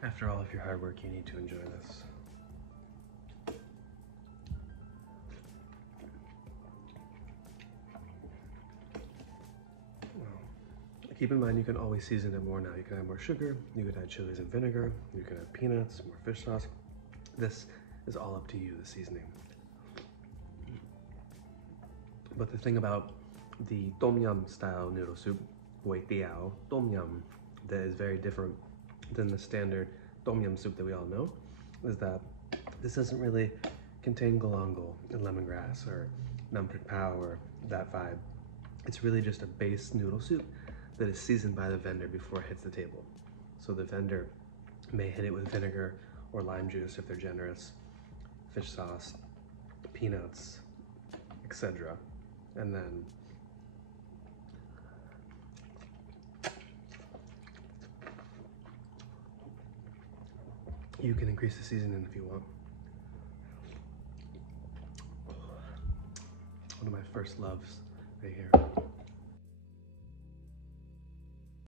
After all of your hard work, you need to enjoy this. Keep in mind, you can always season it more now. You can add more sugar, you could add chilies and vinegar, you can add peanuts, more fish sauce. This is all up to you, the seasoning. But the thing about the Tom Yam style noodle soup,วยเต Tom Yam, that is very different than the standard Tom Yam soup that we all know, is that this doesn't really contain galangal and lemongrass or num prik pao or that vibe. It's really just a base noodle soup that is seasoned by the vendor before it hits the table. So the vendor may hit it with vinegar or lime juice if they're generous, fish sauce, peanuts, etc. And then you can increase the seasoning if you want. One of my first loves right here.